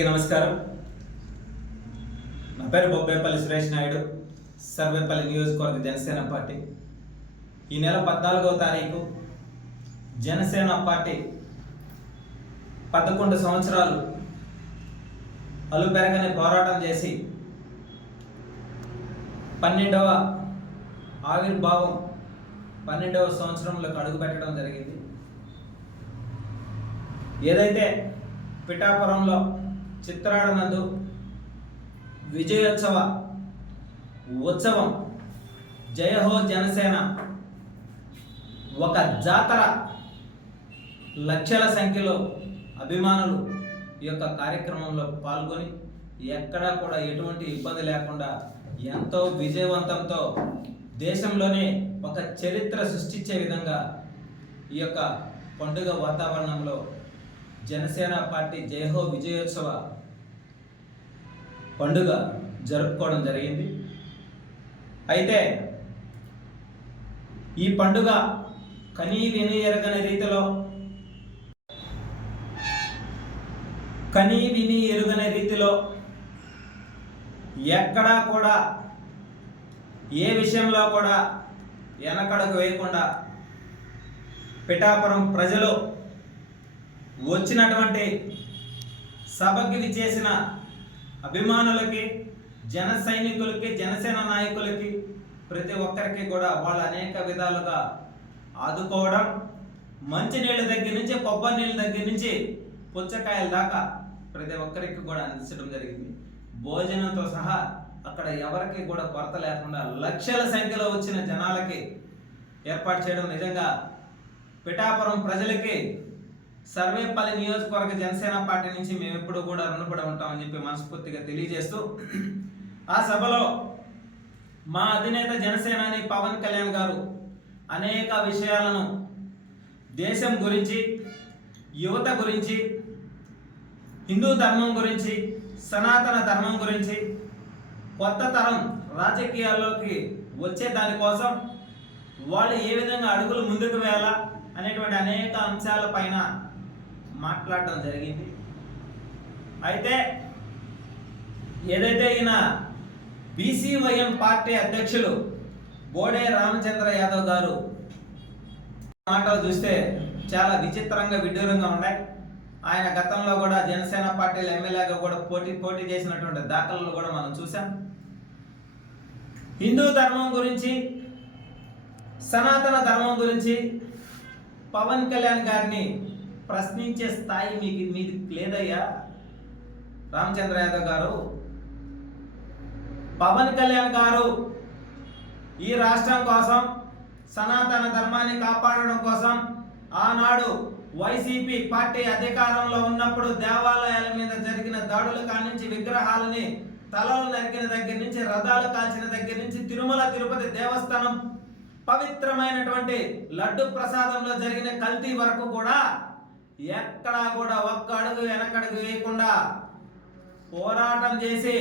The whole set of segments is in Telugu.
నమస్కారం. నా పేరు బొబ్బేపల్లి సురేష్ నాయుడు సర్వేపల్లి నియోజకవర్గ జనసేన పార్టీ. ఈ నెల పద్నాలుగవ తారీఖు జనసేన పార్టీ పదకొండు సంవత్సరాలు అలుపెరగని పోరాటం చేసి పన్నెండవ ఆవిర్భావం పన్నెండవ సంవత్సరంలోకి అడుగుపెట్టడం జరిగింది. ఏదైతే పిఠాపురంలో చిత్రాడనందు విజయోత్సవ ఉత్సవం జయహో జనసేన ఒక జాతర లక్షల సంఖ్యలో అభిమానులు ఈ యొక్క కార్యక్రమంలో పాల్గొని ఎక్కడా కూడా ఎటువంటి ఇబ్బంది లేకుండా ఎంతో విజయవంతంతో దేశంలోనే ఒక చరిత్ర సృష్టించే విధంగా ఈ యొక్క పండుగ వాతావరణంలో జనసేన పార్టీ జయహో విజయోత్సవ పండుగ జరుపుకోవడం జరిగింది. అయితే ఈ పండుగ కనీ విని ఎరగని రీతిలో కనీ విని ఎరుగని రీతిలో ఎక్కడా కూడా ఏ విషయంలో కూడా వెనకడకు వేయకుండా పిఠాపురం ప్రజలు వచ్చినటువంటి సభకి చేసిన అభిమానులకి జన సైనికులకి జనసేన నాయకులకి ప్రతి ఒక్కరికి కూడా వాళ్ళు అనేక విధాలుగా ఆదుకోవడం మంచినీళ్ళ దగ్గర నుంచి కొబ్బరి నీళ్ళ దగ్గర నుంచి పుచ్చకాయల దాకా ప్రతి ఒక్కరికి కూడా అందించడం జరిగింది. భోజనంతో సహా అక్కడ ఎవరికి కూడా కొరత లేకుండా లక్షల సంఖ్యలో వచ్చిన జనాలకి ఏర్పాటు చేయడం నిజంగా పిఠాపురం ప్రజలకి సర్వేపల్లి నియోజకవర్గ జనసేన పార్టీ నుంచి మేము ఎప్పుడూ కూడా రుణపడి ఉంటామని చెప్పి మనస్ఫూర్తిగా తెలియజేస్తూ ఆ సభలో మా అధినేత జనసేనాని పవన్ కళ్యాణ్ గారు అనేక విషయాలను దేశం గురించి యువత గురించి హిందూ ధర్మం గురించి సనాతన ధర్మం గురించి కొత్త తరం రాజకీయాల్లోకి వచ్చే దానికోసం వాళ్ళు ఏ విధంగా అడుగులు ముందుకు వేయాలా అనేటువంటి అనేక అంశాల పైన మాట్లాడడం జరిగింది. అయితే ఏదైతే ఈయన బీసీవైఎం పార్టీ అధ్యక్షులు బోడే రామచంద్ర యాదవ్ గారు మాటలు చూస్తే చాలా విచిత్రంగా విడ్డూరంగా ఉన్నాయి. ఆయన గతంలో కూడా జనసేన పార్టీల ఎమ్మెల్యేగా కూడా పోటీ పోటీ చేసినటువంటి దాఖలను కూడా మనం చూసాం హిందూ ధర్మం గురించి సనాతన ధర్మం గురించి పవన్ కళ్యాణ్ గారిని ప్రశ్నించే స్థాయి మీకు మీది లేదయ్యా? రామచంద్ర యాదవ్ గారు. పవన్ కళ్యాణ్ గారు ఈ రాష్ట్రం కోసం సనాతన ధర్మాన్ని కాపాడడం కోసం ఆనాడు వైసీపీ పార్టీ అధికారంలో ఉన్నప్పుడు దేవాలయాల మీద జరిగిన దాడుల కానించి విగ్రహాలని తలలు నరికిన దగ్గర నుంచి రథాలు కాల్చిన దగ్గర నుంచి తిరుమల తిరుపతి దేవస్థానం పవిత్రమైనటువంటి లడ్డు ప్రసాదంలో జరిగిన కల్తీ వరకు కూడా ఎక్కడా కూడా ఒక్క అడుగు వెనకడుగు వేయకుండా పోరాటం చేసి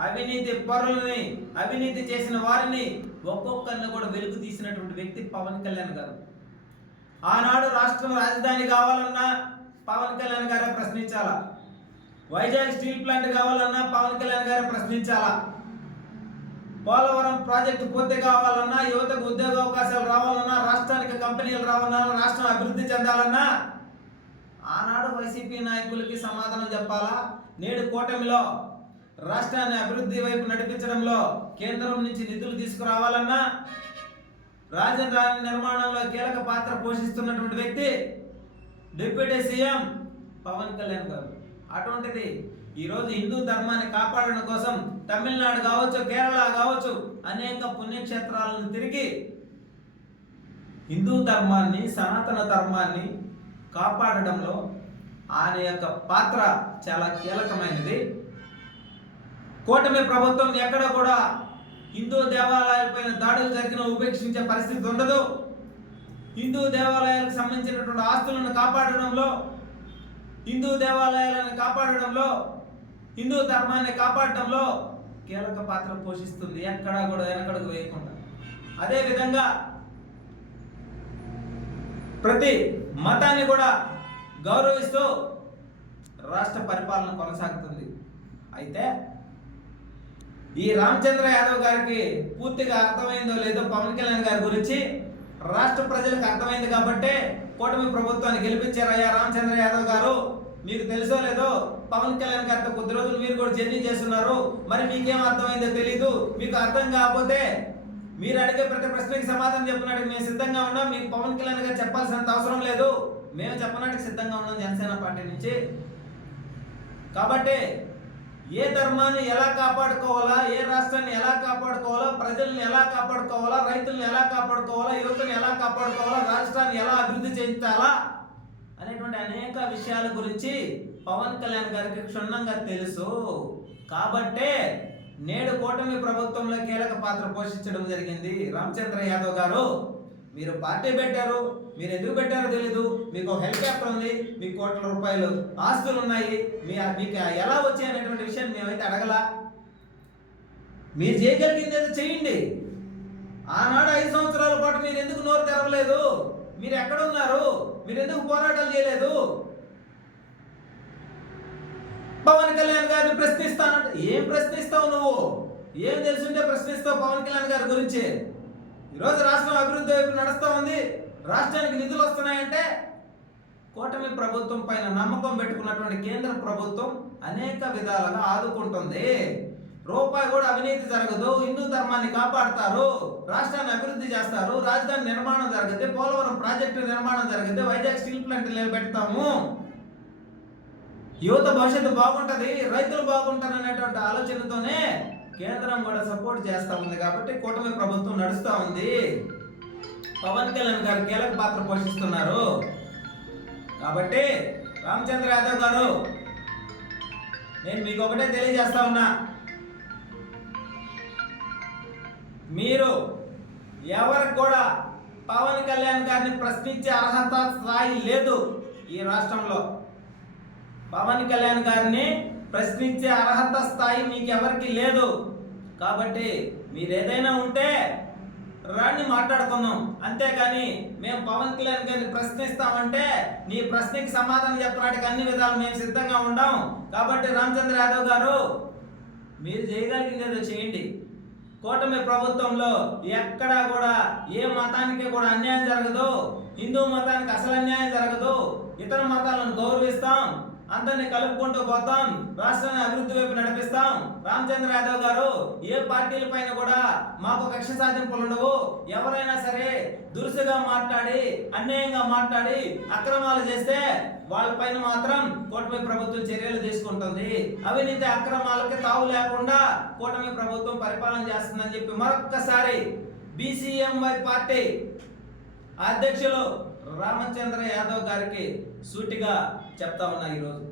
అవినీతి పరులని అవినీతి చేసిన వారిని ఒక్కొక్కరిని కూడా వెలుగు తీసినటువంటి వ్యక్తి పవన్ కళ్యాణ్ గారు. ఆనాడు రాష్ట్రం రాజధాని కావాలన్నా పవన్ కళ్యాణ్ గారే ప్రశ్నించాలా? వైజాగ్ స్టీల్ ప్లాంట్ కావాలన్నా పవన్ కళ్యాణ్ గారే ప్రశ్నించాలా? పోలవరం ప్రాజెక్టు పూర్తి కావాలన్నా యువతకు ఉద్యోగ అవకాశాలు రావాలన్నా రాష్ట్రానికి కంపెనీలు రావాలన్నా రాష్ట్రం అభివృద్ధి చెందాలన్నా ఆనాడు వైసీపీ నాయకులకి సమాధానం చెప్పాలా? నేడు కూటమిలో రాష్ట్రాన్ని అభివృద్ధి వైపు నడిపించడంలో కేంద్రం నుంచి నిధులు తీసుకురావాలన్నా రాజధాని నిర్మాణంలో కీలక పాత్ర పోషిస్తున్నటువంటి వ్యక్తి డిప్యూటీ సీఎం పవన్ కళ్యాణ్ గారు. అటువంటిది ఈరోజు హిందూ ధర్మాన్ని కాపాడడం కోసం తమిళనాడు కావచ్చు కేరళ కావచ్చు అనేక పుణ్యక్షేత్రాలను తిరిగి హిందూ ధర్మాన్ని సనాతన ధర్మాన్ని కాపాడడంలో ఆయన యొక్క పాత్ర చాలా కీలకమైనది. కూటమి ప్రభుత్వం ఎక్కడ కూడా హిందూ దేవాలయాలపైన దాడులు జరిగిన ఉపేక్షించే పరిస్థితి ఉండదు. హిందూ దేవాలయాలకు సంబంధించినటువంటి ఆస్తులను కాపాడడంలో హిందూ దేవాలయాలను కాపాడడంలో హిందూ ధర్మాన్ని కాపాడటంలో కీలక పాత్ర పోషిస్తుంది ఎక్కడా కూడా వెనకడుగు వేయకుండా. అదేవిధంగా ప్రతి మతాన్ని కూడా గౌరవిస్తూ రాష్ట్ర పరిపాలన కొనసాగుతుంది. అయితే ఈ రామచంద్ర యాదవ్ గారికి పూర్తిగా అర్థమైందో లేదో పవన్ కళ్యాణ్ గారి గురించి రాష్ట్ర ప్రజలకు అర్థమైంది కాబట్టి కూటమి ప్రభుత్వాన్ని గెలిపించారయ్యా రామచంద్ర యాదవ్ గారు. మీకు తెలుసో లేదో పవన్ కళ్యాణ్ గారితో కొద్ది రోజులు మీరు కూడా జర్నీ చేస్తున్నారు. మరి మీకేం అర్థమైందో తెలీదు. మీకు అర్థం కాకపోతే మీరు అడిగే ప్రతి ప్రశ్నకి సమాధానం చెప్పినట్టు మేము సిద్ధంగా ఉన్నాం. మీకు పవన్ కళ్యాణ్ గారు చెప్పాల్సినంత అవసరం లేదు. మేము చెప్పడానికి సిద్ధంగా ఉన్నాం జనసేన పార్టీ నుంచి. కాబట్టి ఏ ధర్మాన్ని ఎలా కాపాడుకోవాలా ఏ రాష్ట్రాన్ని ఎలా కాపాడుకోవాలా ప్రజల్ని ఎలా కాపాడుకోవాలా రైతుల్ని ఎలా కాపాడుకోవాలా యువతని ఎలా కాపాడుకోవాలా రాష్ట్రాన్ని ఎలా అభివృద్ధి చేయించాలా అనేటువంటి అనేక విషయాల గురించి పవన్ కళ్యాణ్ గారికి క్షుణ్ణంగా తెలుసు. కాబట్టే నేడు కూటమి ప్రభుత్వంలో కీలక పాత్ర పోషించడం జరిగింది. రామచంద్ర యాదవ్ గారు మీరు పార్టీ పెట్టారు మీరు ఎందుకు పెట్టారో తెలీదు. మీకు ఒక హెలికాప్టర్ ఉంది మీకు కోట్ల రూపాయలు ఆస్తులు ఉన్నాయి. మీ మీకు ఎలా వచ్చాయి అనేటువంటి విషయాన్ని మేమైతే అడగలా. మీరు చేయగలిగింది ఏదో చేయండి. ఆనాడు ఐదు సంవత్సరాల పాటు మీరు ఎందుకు నోరు తెరవలేదు? మీరు ఎక్కడ ఉన్నారు? మీరు ఎందుకు పోరాటాలు చేయలేదు? పవన్ కళ్యాణ్ గారిని ప్రశ్నిస్తానంట. ఏం ప్రశ్నిస్తావు నువ్వు? ఏం తెలుసుంటే ప్రశ్నిస్తావు పవన్ కళ్యాణ్ గారి గురించి. ఈరోజు రాష్ట్రం అభివృద్ధి వైపు నడుస్తూ ఉంది. రాష్ట్రానికి నిధులు వస్తున్నాయంటే కూటమి ప్రభుత్వం పైన నమ్మకం పెట్టుకున్నటువంటి కేంద్ర ప్రభుత్వం అనేక విధాలుగా ఆదుకుంటుంది. రూపాయి కూడా అవినీతి జరగదు. హిందూ ధర్మాన్ని కాపాడతారు. రాష్ట్రాన్ని అభివృద్ధి చేస్తారు. రాజధాని నిర్మాణం జరిగితే పోలవరం ప్రాజెక్టు నిర్మాణం జరిగితే వైజాగ్ స్టీల్ ప్లాంట్ నిలబెడతాము. యువత భవిష్యత్తు బాగుంటుంది రైతులు బాగుంటారు అనేటువంటి ఆలోచనతోనే కేంద్రం కూడా సపోర్ట్ చేస్తూ ఉంది కాబట్టి కూటమి ప్రభుత్వం నడుస్తూ ఉంది. పవన్ కళ్యాణ్ గారు కీలక పాత్ర పోషిస్తున్నారు. కాబట్టి రామచంద్ర యాదవ్ గారు నేను మీకు ఒకటే తెలియజేస్తా ఉన్నా. మీరు ఎవరికి కూడా పవన్ కళ్యాణ్ గారిని ప్రశ్నించే అర్హత స్థాయి లేదు ఈ రాష్ట్రంలో. పవన్ కళ్యాణ్ గారిని ప్రశ్నించే అర్హత స్థాయి మీకు ఎవరికి లేదు. కాబట్టి మీరు ఏదైనా ఉంటే రాణి మాట్లాడుకుందాం. అంతేకాని మేము పవన్ కళ్యాణ్ గారిని ప్రశ్నిస్తామంటే నీ ప్రశ్నకి సమాధానం చెప్పడానికి అన్ని విధాలు మేము సిద్ధంగా ఉండాం. కాబట్టి రామచంద్ర యాదవ్ గారు మీరు చేయగలిగింది ఏదో చేయండి. కూటమి ప్రభుత్వంలో ఎక్కడా కూడా ఏ మతానికి కూడా అన్యాయం జరగదు. హిందూ మతానికి అసలు అన్యాయం జరగదు. ఇతర మతాలను గౌరవిస్తాం. అందరిని కలుపుకుంటూ పోతాం. రాష్ట్రాన్ని అభివృద్ధి వైపు నడిపిస్తాం. రామచంద్ర యాదవ్ గారు ఏ పార్టీల పైన కూడా మాకు కక్ష సాధింపులు ఉండవు ఎవరైనా సరే దురుసుగా మాట్లాడి అన్యాయంగా మాట్లాడి అక్రమాలు చేస్తే వాళ్ళపైన మాత్రం కూటమి ప్రభుత్వం చర్యలు తీసుకుంటుంది. అవినీతి అక్రమాలకి తావు లేకుండా కూటమి ప్రభుత్వం పరిపాలన చేస్తుందని చెప్పి మరొక్కసారి బీసీఎంవై పార్టీ అధ్యక్షులు రామచంద్ర యాదవ్ గారికి సూటిగా చెప్తా ఉన్నా ఈరోజు.